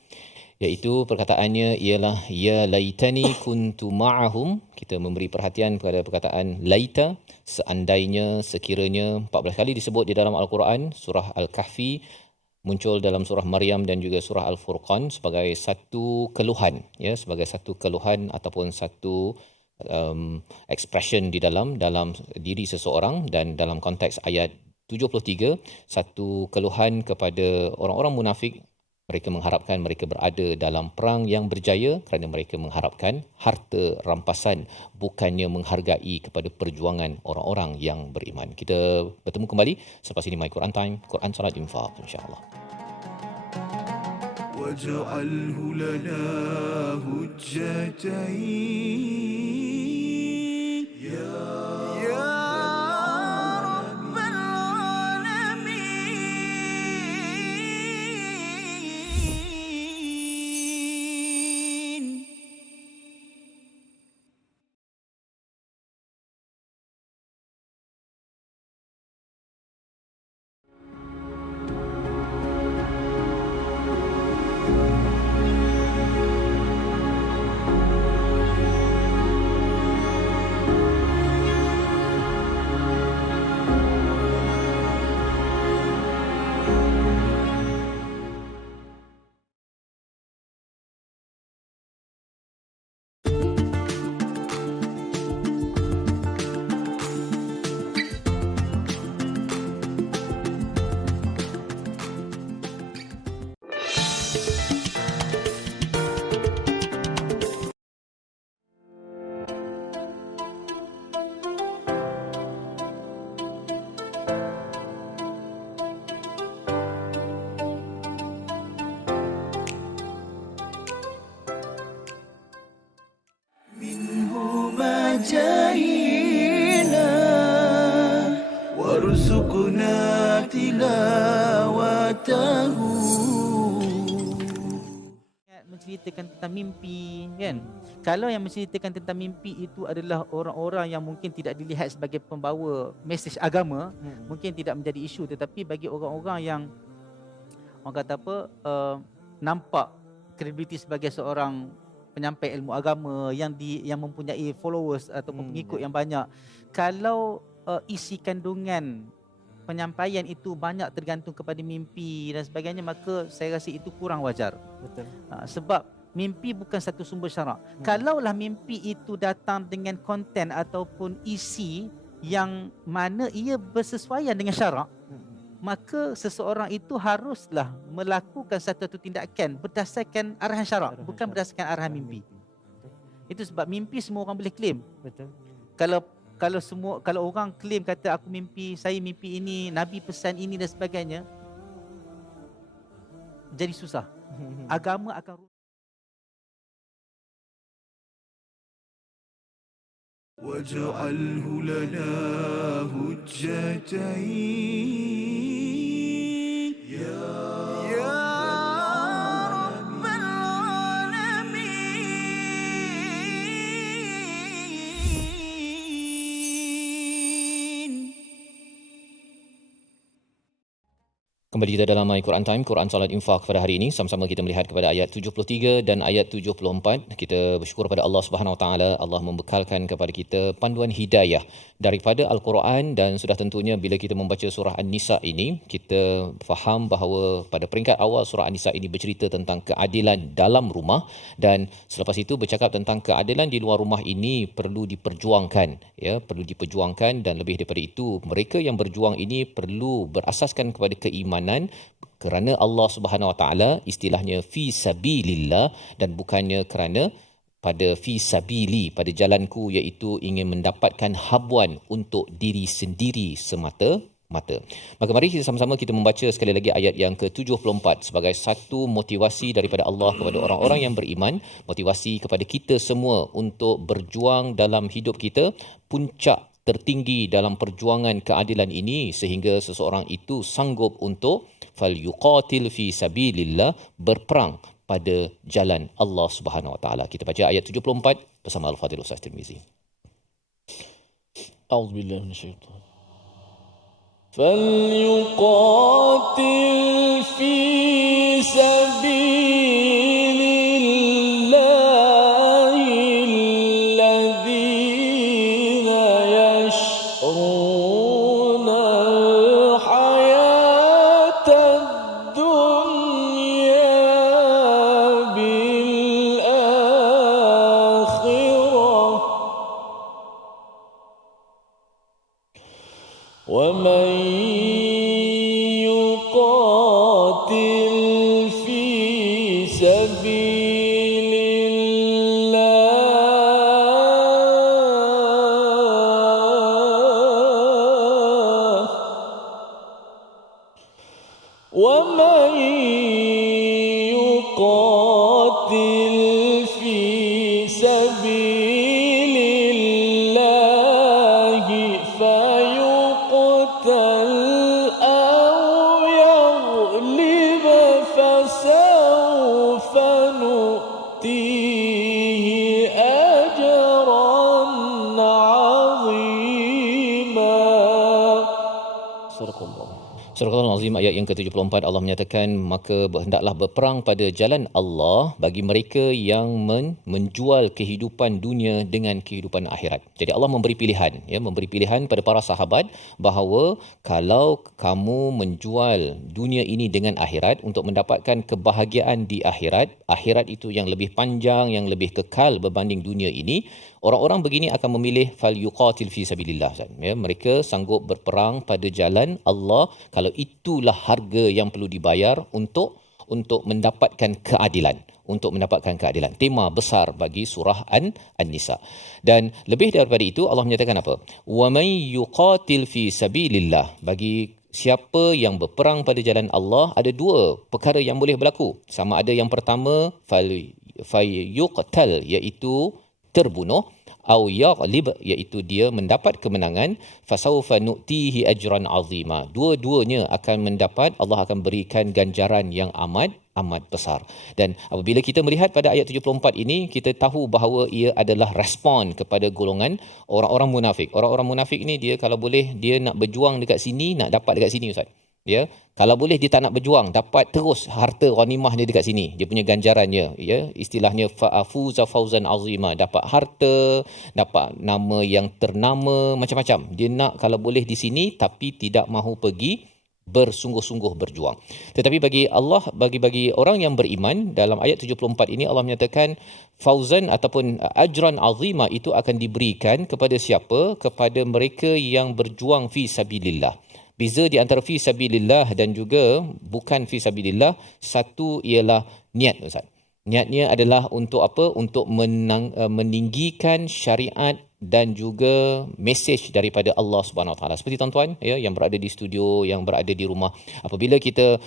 Iaitu perkataannya ialah ya laitani kuntu ma'ahum. Kita memberi perhatian kepada perkataan laita, seandainya, sekiranya, 14 kali disebut di dalam Al-Quran. Surah Al-Kahfi, muncul dalam surah Maryam dan juga surah Al-Furqan sebagai satu keluhan ya, sebagai satu keluhan ataupun satu expression di dalam diri seseorang. Dan dalam konteks ayat 73, satu keluhan kepada orang-orang munafik. Mereka mengharapkan mereka berada dalam perang yang berjaya kerana mereka mengharapkan harta rampasan, bukannya menghargai kepada perjuangan orang-orang yang beriman. Kita bertemu kembali selepas ini My Quran Time, Quran Salat Infaq, insya-Allah. واجعله لنا هجتين يا رب العالمين. جاهينا وارزقنا تلاوته. Menceritakan tentang mimpi kan. Kalau yang menceritakan tentang mimpi itu adalah orang-orang yang mungkin tidak dilihat sebagai pembawa mesej agama, mungkin tidak menjadi isu, tetapi bagi orang-orang yang orang kata apa nampak kredibiliti sebagai seorang penyampai ilmu agama yang mempunyai followers ataupun pengikut yang banyak, kalau isi kandungan penyampaian itu banyak tergantung kepada mimpi dan sebagainya, maka saya rasa itu kurang wajar. Betul. Sebab mimpi bukan satu sumber syarak. Kalaulah mimpi itu datang dengan konten ataupun isi yang mana ia bersesuaian dengan syarak, maka seseorang itu haruslah melakukan satu tindakan berdasarkan arahan syarak, bukan berdasarkan arahan mimpi. Itu sebab mimpi semua orang boleh claim. Betul. Kalau orang claim kata aku mimpi, saya mimpi ini, Nabi pesan ini dan sebagainya, jadi susah. Agama akan واجعله لنا هجتين يا رب العالمين. Kembali kita dalam My Quran Time, Quran Salat Infak pada hari ini. Sama-sama kita melihat kepada ayat 73 dan ayat 74. Kita bersyukur pada Allah Subhanahu Wa Taala. Allah membekalkan kepada kita panduan hidayah daripada Al-Quran, dan sudah tentunya bila kita membaca surah An-Nisa ini, kita faham bahawa pada peringkat awal surah An-Nisa ini bercerita tentang keadilan dalam rumah, dan selepas itu bercakap tentang keadilan di luar rumah ini perlu diperjuangkan, ya, perlu diperjuangkan, dan lebih daripada itu mereka yang berjuang ini perlu berasaskan kepada keimanan kerana Allah Subhanahu Wa Taala, istilahnya fi sabilillah, dan bukannya kerana pada fi sabili, pada jalanku, iaitu ingin mendapatkan habuan untuk diri sendiri semata-mata. Maka mari kita sama-sama kita membaca sekali lagi ayat yang ke-74 sebagai satu motivasi daripada Allah kepada orang-orang yang beriman, motivasi kepada kita semua untuk berjuang dalam hidup kita. Puncak tertinggi dalam perjuangan keadilan ini sehingga seseorang itu sanggup untuk falyuqatil fi sabilillah, berperang pada jalan Allah Subhanahu Wa Taala. Kita baca ayat 74 bersama Al-Fadhil Ustaz Tirmizi. A'udzubillahi minasyaitan. فليقاتل في سبيل الله الذين يشرون الحياة الدنيا بالآخرة ومن يقاتل في سبيل الله ومن يقاتل في سبيل الله فيقتل أو يغلب فسوف نؤتيه أجرا عظيما. صدق الله. Surah Al-Azim ayat yang ke-74, Allah menyatakan, maka hendaklah berperang pada jalan Allah bagi mereka yang menjual kehidupan dunia dengan kehidupan akhirat. Jadi Allah memberi pilihan, ya, memberi pilihan pada para sahabat bahawa kalau kamu menjual dunia ini dengan akhirat untuk mendapatkan kebahagiaan di akhirat, akhirat itu yang lebih panjang, yang lebih kekal berbanding dunia ini, orang-orang begini akan memilih fal yuqatil fi sabilillah. Ya, mereka sanggup berperang pada jalan Allah kalau itulah harga yang perlu dibayar untuk mendapatkan keadilan, untuk mendapatkan keadilan. Tema besar bagi surah An-Nisa. Dan lebih daripada itu Allah menyatakan apa? Wa may yuqatil fi sabilillah, bagi siapa yang berperang pada jalan Allah, ada dua perkara yang boleh berlaku. Sama ada yang pertama fal yuqtal, iaitu terbunuh, au yaghlib, iaitu dia mendapat kemenangan, fasawfa nu'tihi ajran azima. Dua-duanya akan mendapat, Allah akan berikan ganjaran yang amat besar. Dan apabila kita melihat pada ayat 74 ini, kita tahu bahawa ia adalah respon kepada golongan orang-orang munafik. Orang-orang munafik ini, dia kalau boleh dia nak berjuang dekat sini, nak dapat dekat sini, Ustaz. Ya, kalau boleh dia tak nak berjuang, dapat terus harta ghanimah dia dekat sini, dia punya ganjarannya, ya, istilahnya fa'afuza fauzan azima, dapat harta, dapat nama yang ternama, macam-macam. Dia nak kalau boleh di sini, tapi tidak mahu pergi bersungguh-sungguh berjuang. Tetapi bagi Allah, bagi orang yang beriman, dalam ayat 74 ini Allah menyatakan fauzan ataupun ajran azima itu akan diberikan kepada siapa? Kepada mereka yang berjuang fi sabilillah. Beza di antara fi sabilillah dan juga bukan fi sabilillah, satu ialah niat, Ustaz. Niatnya adalah untuk apa? Untuk meninggikan syariat dan juga mesej daripada Allah Subhanahu Wa Taala. Seperti tuan-tuan, ya, yang berada di studio, yang berada di rumah, apabila kita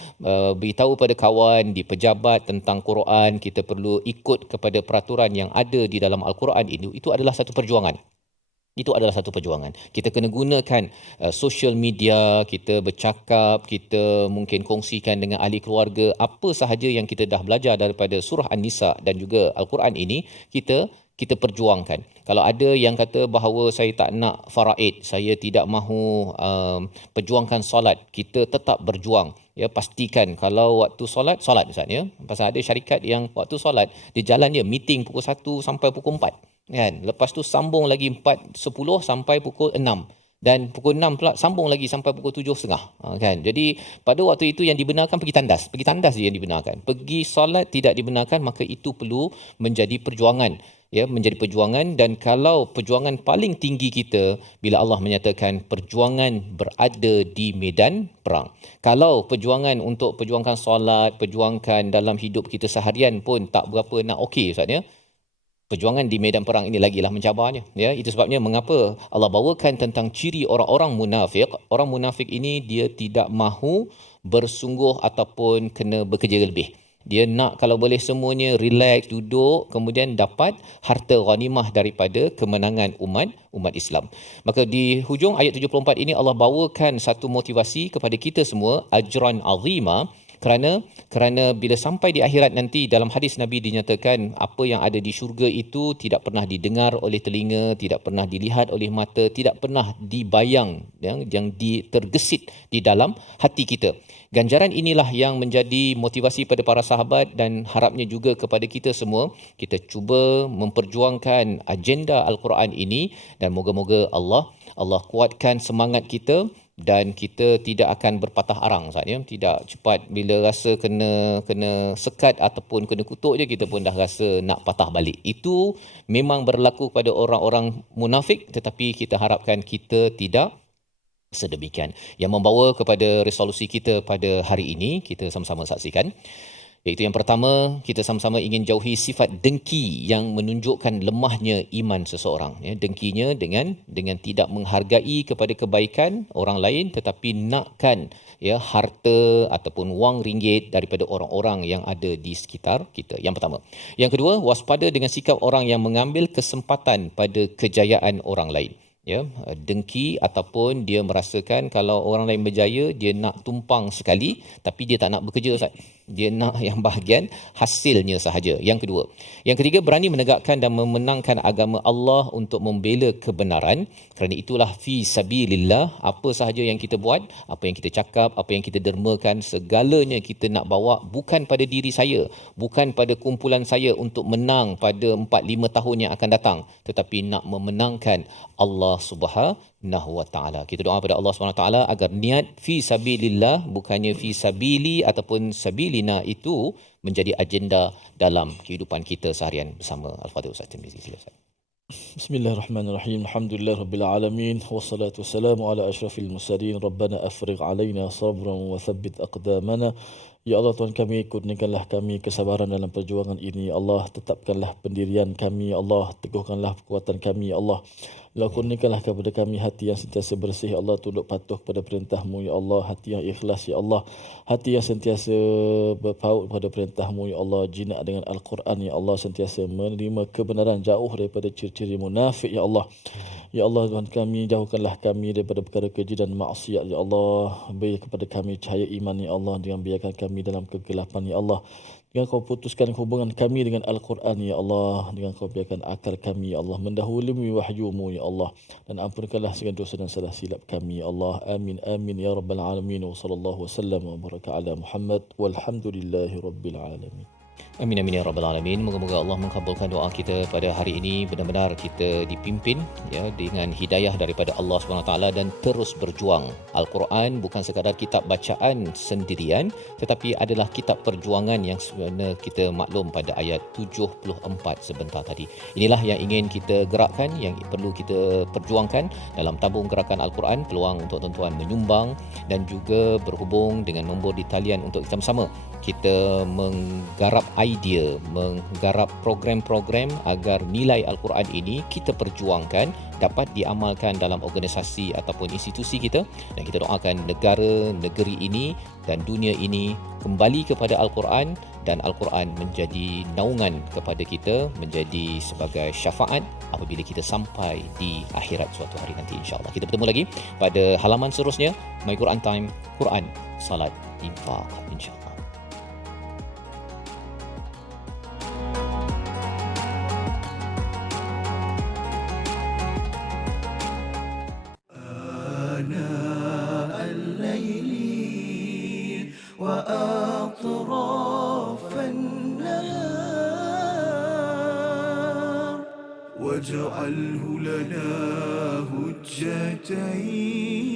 beritahu pada kawan di pejabat tentang Quran, kita perlu ikut kepada peraturan yang ada di dalam Al-Quran ini, itu adalah satu perjuangan. Itu adalah satu perjuangan. Kita kena gunakan social media, kita bercakap, kita mungkin kongsikan dengan ahli keluarga apa sahaja yang kita dah belajar daripada surah An-Nisa dan juga Al-Quran ini, kita perjuangkan. Kalau ada yang kata bahawa saya tak nak faraid, saya tidak mahu perjuangkan solat, kita tetap berjuang. Ya, pastikan kalau waktu solat Ustaz ya. Pasal ada syarikat yang waktu solat dia jalan je meeting pukul 1 sampai pukul 4 kan. Lepas tu sambung lagi 4.10 sampai pukul 6 dan pukul 6 pula sambung lagi sampai pukul 7.30 kan. Jadi pada waktu itu yang dibenarkan pergi tandas je yang dibenarkan. Pergi solat tidak dibenarkan, maka itu perlu menjadi perjuangan. Ya, menjadi perjuangan. Dan kalau perjuangan paling tinggi kita bila Allah menyatakan perjuangan berada di medan perang. Kalau perjuangan untuk perjuangkan solat, perjuangkan dalam hidup kita seharian pun tak berapa nak okey Ustaz ya. Perjuangan di medan perang ini lagilah mencabarnya ya. Itu sebabnya mengapa Allah bawakan tentang ciri orang-orang munafik. Orang munafik ini dia tidak mahu bersungguh ataupun kena bekerja lebih. Dia nak kalau boleh semuanya relax, duduk, kemudian dapat harta ghanimah daripada kemenangan umat Islam. Maka di hujung ayat 74 ini Allah bawakan satu motivasi kepada kita semua, ajran azima, kerana bila sampai di akhirat nanti dalam hadis Nabi dinyatakan apa yang ada di syurga itu tidak pernah didengar oleh telinga, tidak pernah dilihat oleh mata, tidak pernah dibayang yang tergesit di dalam hati kita. Ganjaran inilah yang menjadi motivasi pada para sahabat dan harapnya juga kepada kita semua. Kita cuba memperjuangkan agenda Al-Quran ini dan moga-moga Allah kuatkan semangat kita dan kita tidak akan berpatah arang Ustaz ya. Tidak cepat bila rasa kena sekat ataupun kena kutuk je kita pun dah rasa nak patah balik. Itu memang berlaku pada orang-orang munafik, tetapi kita harapkan kita tidak sedemikian. Yang membawa kepada resolusi kita pada hari ini, kita sama-sama saksikan. Iaitu yang pertama, kita sama-sama ingin jauhi sifat dengki yang menunjukkan lemahnya iman seseorang. Ya, dengkinya dengan tidak menghargai kepada kebaikan orang lain, tetapi nakkan ya harta ataupun wang ringgit daripada orang-orang yang ada di sekitar kita. Yang pertama. Yang kedua, waspada dengan sikap orang yang mengambil kesempatan pada kejayaan orang lain. Ya, dengki ataupun dia merasakan kalau orang lain berjaya dia nak tumpang sekali, tapi dia tak nak bekerja Ustaz. Dia nak yang bahagian hasilnya sahaja. Yang kedua. Yang ketiga, berani menegakkan dan memenangkan agama Allah untuk membela kebenaran. Kerana itulah fi sabilillah, apa sahaja yang kita buat, apa yang kita cakap, apa yang kita dermakan, segalanya kita nak bawa bukan pada diri saya, bukan pada kumpulan saya untuk menang pada 4-5 tahun yang akan datang, tetapi nak memenangkan Allah Subhanahu wa taala. Kita doa pada Allah Subhanahu wa taala agar niat fi sabilillah, bukannya fi sabili ataupun sabilina, itu menjadi agenda dalam kehidupan kita seharian bersama. Al-Fatihah Ustaz Tirmizi. Sila Ustaz. Bismillahirrahmanirrahim. Alhamdulillah rabbil alamin wassalatu wassalamu ala asyrafil mursalin. Rabbana afrigh alaina sabran wa thabbit aqdamana. Ya Allah, Tuhan kami, kurniakanlah kami kesabaran dalam perjuangan ini. Allah, tetapkanlah pendirian kami. Allah, teguhkanlah kekuatan kami. Allah, kurniakanlah kepada kami hati yang sentiasa bersih. Allah, tunduk patuh kepada perintah-Mu. Ya Allah, hati yang ikhlas. Ya Allah, hati yang sentiasa berpaut kepada perintah-Mu. Ya Allah, jinak dengan Al-Quran. Ya Allah, sentiasa menerima kebenaran, jauh daripada ciri-ciri munafik. Ya Allah, ya Allah, Tuhan kami, jauhkanlah kami daripada perkara keji dan maksiat. Ya Allah, beri kepada kami cahaya iman. Ya Allah, dengan biarkan kami dalam kegelapan. Ya Allah, dengan Kau putuskan hubungan kami dengan Al-Quran. Ya Allah, dengan Kau biarkan akal kami, Ya Allah, mendahului wahyu-Mu. Ya Allah, dan ampunkanlah segala dosa dan salah silap kami. Ya Allah, amin amin ya rabbal alamin. Wa sallallahu wasallam wa baraka ala Muhammad walhamdulillahi rabbil alamin. Amin amin ya rabbal alamin. Moga-moga Allah mengabulkan doa kita pada hari ini. Benar-benar kita dipimpin ya dengan hidayah daripada Allah Subhanahu Wa Taala dan terus berjuang. Al-Quran bukan sekadar kitab bacaan sendirian, tetapi adalah kitab perjuangan yang sebenarnya kita maklum pada ayat 74 sebentar tadi. Inilah yang ingin kita gerakkan, yang perlu kita perjuangkan dalam tabung gerakan Al-Quran. Peluang untuk tuan-tuan menyumbang dan juga berhubung dengan nombor di talian untuk kita bersama kita menggarap idea, menggarap program-program agar nilai Al-Quran ini kita perjuangkan dapat diamalkan dalam organisasi ataupun institusi kita, dan kita doakan negara, negeri ini dan dunia ini kembali kepada Al-Quran dan Al-Quran menjadi naungan kepada kita, menjadi sebagai syafaat apabila kita sampai di akhirat suatu hari nanti, insya-Allah. Kita bertemu lagi pada halaman seterusnya, My Quran Time, Quran, Salat, Infak, insya-Allah. آناء الليل وأطراف النهار واجعله لنا هجتين